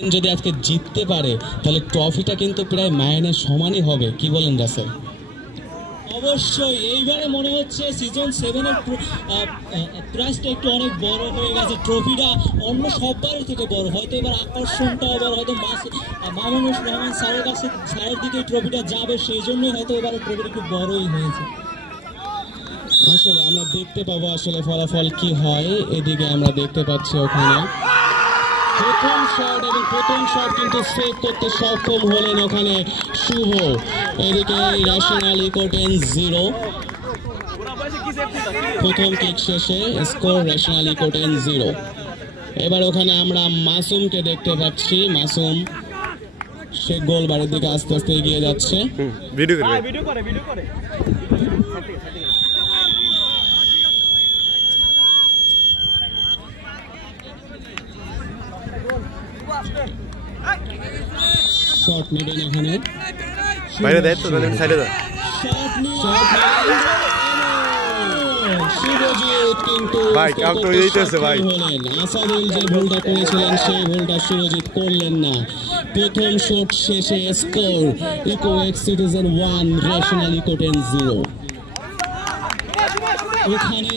যদি আজকে জিততে পারে তাহলে ট্রফিটা কিন্তু প্রায় মায়ানের সমানই হবে, কি বলেন রাসেল? অবশ্যই এইবারে মনে হচ্ছে সিজন 7 এর প্রাইসটা একটু অনেক বড় হয়ে গেছে, ট্রফিটা অন্য সববার থেকে বড়, হয়তো এবার আকর্ষণটা আবার হয়তো মামুনুর রহমান স্যারের কাছে স্যারের দিকে ট্রফিটা যাবে, সেই জন্যই হয়তো এবারে ট্রফিটা একটু বড়ই হয়েছে। আসলে আমরা দেখতে পাবো আসলে ফলাফল কি হয়। এদিকে আমরা দেখতে পাচ্ছি ওখানে প্রথম শট এবং প্রথম শট কিন্তু সেভ করতে সক্ষম হলেন ওখানে শুভ। এদিকে ন্যাশনাল ইকোটেন 0, প্রথম কিক শেষে স্কোর ন্যাশনাল ইকোটেন 0। এবার ওখানে আমরা মাসুমকে দেখতে পাচ্ছি, মাসুম সে গোল বাড়ির দিকে আস্তে আস্তে এগিয়ে যাচ্ছে। শট নেবেন এখানে, বাইরে দেয় তো, সাইডে দাও। সুরজিৎ কিন্তু আসাদুল যে ভুলটা করেছিলেন সেই ভুলটা সুরজিৎ করলেন না। প্রথম শট শেষে score eco X citizen 1 national ইকোটেন 0। এখানে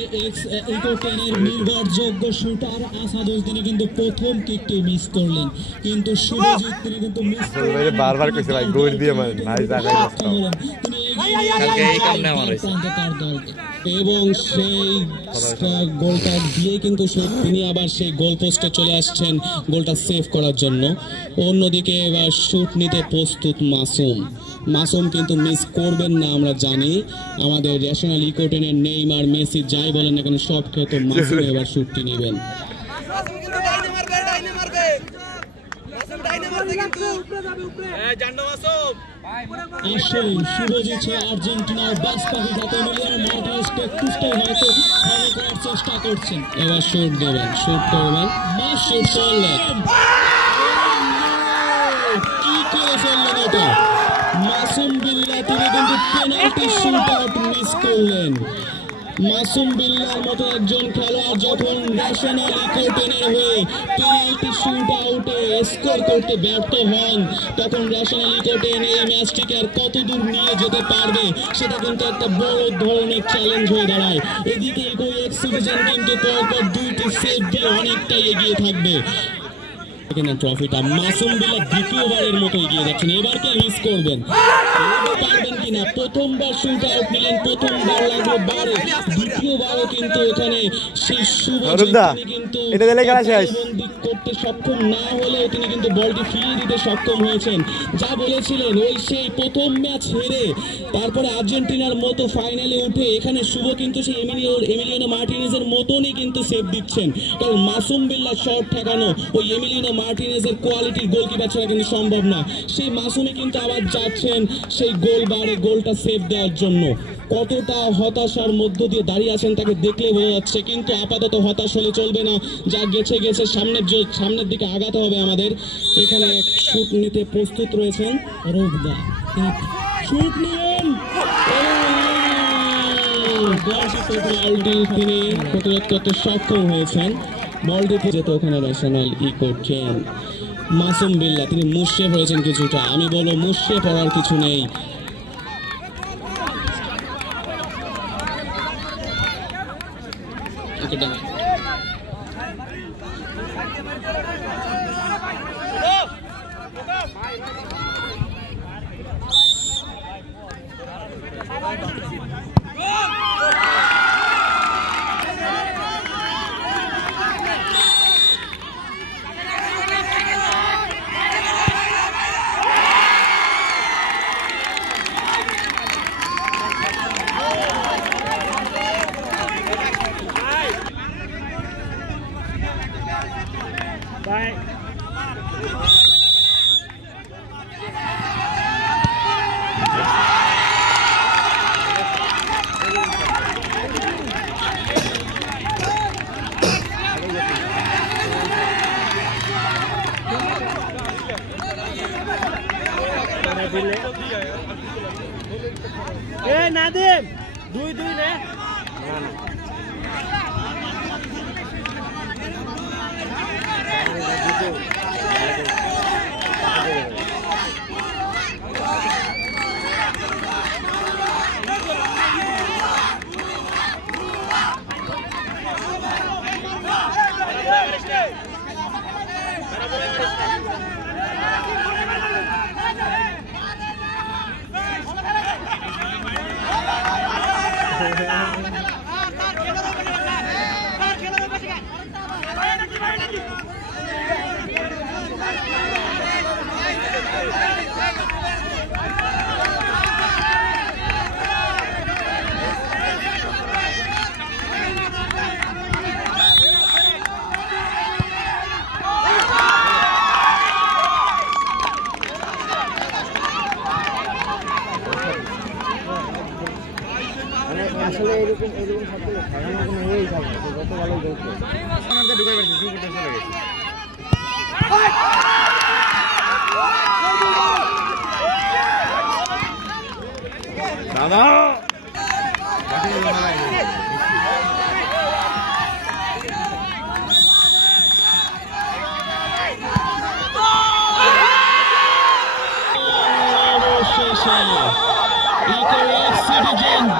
ইকোটেনের নির্ভরযোগ্য শুটার আসাদুল তিনি কিন্তু প্রথম কিকটি মিস করলেন, কিন্তু সুরজিৎ তিনি কিন্তু মিস করলেন। বারবার কইছে ভাই গোল দিয়ে মানে নাই জায়গায় এবং সেই গোলটা দিয়ে কিন্তু তিনি আবার সেই গোল পোস্টে চলে আসছেন গোলটা সেভ করার জন্য। অন্যদিকে এবার শুট নিতে প্রস্তুত মাসুম। মাসুম কিন্তু মিস করবেন না, আমরা জানি। আমাদের ন্যাশনাল ইকোটেনের নেইমার, মেসি যাই বলেন না কেন সব ক্ষেত্রে মাসুম এবার শুটটি নেবেন। আসলে শুভজিৎ আর্জেন্টিনার বাস পাখি যাতে মিলিয়ান মার্টিনেজ প্র্যাকটিসটাই হয়তো ফলো করার চেষ্টা করছেন। এবার শুট দেবেন, শুট করবেন, শুট করলেন। কি করে ফেললেন এটা? মাসুম বিল্লাহ তিনি কিন্তু পেনাল্টি শুট আউট মিস করলেন। মাসুম বিল্লাহর মতো একজন খেলোয়াড় যখন ন্যাশনাল ইকোটেনের হয়ে পেনাল্টি শুট আউটে স্কোর করতে ব্যর্থ হন, তখন ন্যাশনাল ইকোটেন এই ম্যাচটিকে আর কত দূর নিয়ে যেতে পারবে সেটা কিন্তু একটা বড় ধরনের চ্যালেঞ্জ হয়ে দাঁড়ায়। এদিকে ইকো এক্স সিটিজেন কিন্তু পরপর 2টি সেভ দিয়ে অনেকটাই এগিয়ে থাকবে। ট্রফিটা মাসুম বিল্লাহ দ্বিতীয়বারের মতো এগিয়ে যাচ্ছেন, এবার কে মিস করবেন, পারবেন কিনা? প্রথমবার শুট আউট নিলেন, প্রথমবার লাগলো বারে, দ্বিতীয়বারও কিন্তু এখানে সেই শুভজিৎ কিন্তু করতে সক্ষম না হলেও তিনি কিন্তু বলটি ফিরিয়ে দিতে সক্ষম হয়েছেন। যা বলেছিলেন ওই সেই প্রথম ম্যাচ হেরে তারপরে আর্জেন্টিনার মতো ফাইনালে উঠে এখানে শুভ কিন্তু সেই এমিলিয়ানো মার্টিনেজের মতনই কিন্তু সেভ দিচ্ছেন, কারণ মাসুম বিল্লাহ শট ঠেকানো ওই এমিলিয়ানো মার্টিনেজের কোয়ালিটির গোলকিপার ছাড়া কিন্তু সম্ভব না। সেই মাসুমে কিন্তু আবার যাচ্ছেন সেই গোল বারে গোলটা সেভ দেওয়ার জন্য। কতটা হতাশার মধ্য দিয়ে দাঁড়িয়ে আছেন তাকে দেখলে বোঝা যাচ্ছে, কিন্তু আপাতত হতাশ হলে চলবে না, যা গেছে গেছে, সামনের দিকে আগাতে হবে আমাদের। এখানে শুট নিতে প্রস্তুত রয়েছেন রোবদা, শুট নিলেন, তিনি প্রতিরোধ করতে সক্ষম হয়েছেন। বলটি যেত ওখানে ন্যাশনাল ইকোটেন। মাসুম বিল্লাহ তিনি মুশরিফ হয়েছেন কিছুটা, আমি বলবো মুশরিফ হওয়ার কিছু নেই। নাদিম 2-2 রে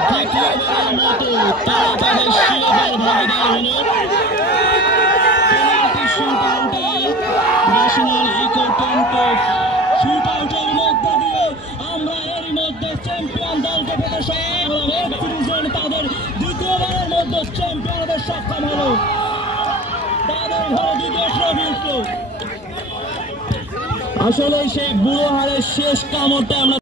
দ্বিতীয়বারের মতো তারা তাদের শিরোপার ভাগীদার হলো। পেনাল্টি শুটআউটে ন্যাশনাল ইকো টেন্টো শুটআউটের মধ্যে দিয়ে আমরা এরই মধ্যে চ্যাম্পিয়ন দলকে পেতে সক্ষম হলাম। এক সিরিজের তাদের দ্বিতীয়বারের মধ্যে চ্যাম্পিয়ন হতে সক্ষম হলো। তাদের ঘরে দ্বিতীয় ট্রফি উঠল। আসলে সেই বুড়ো হারের শেষ কামড়টা আমরা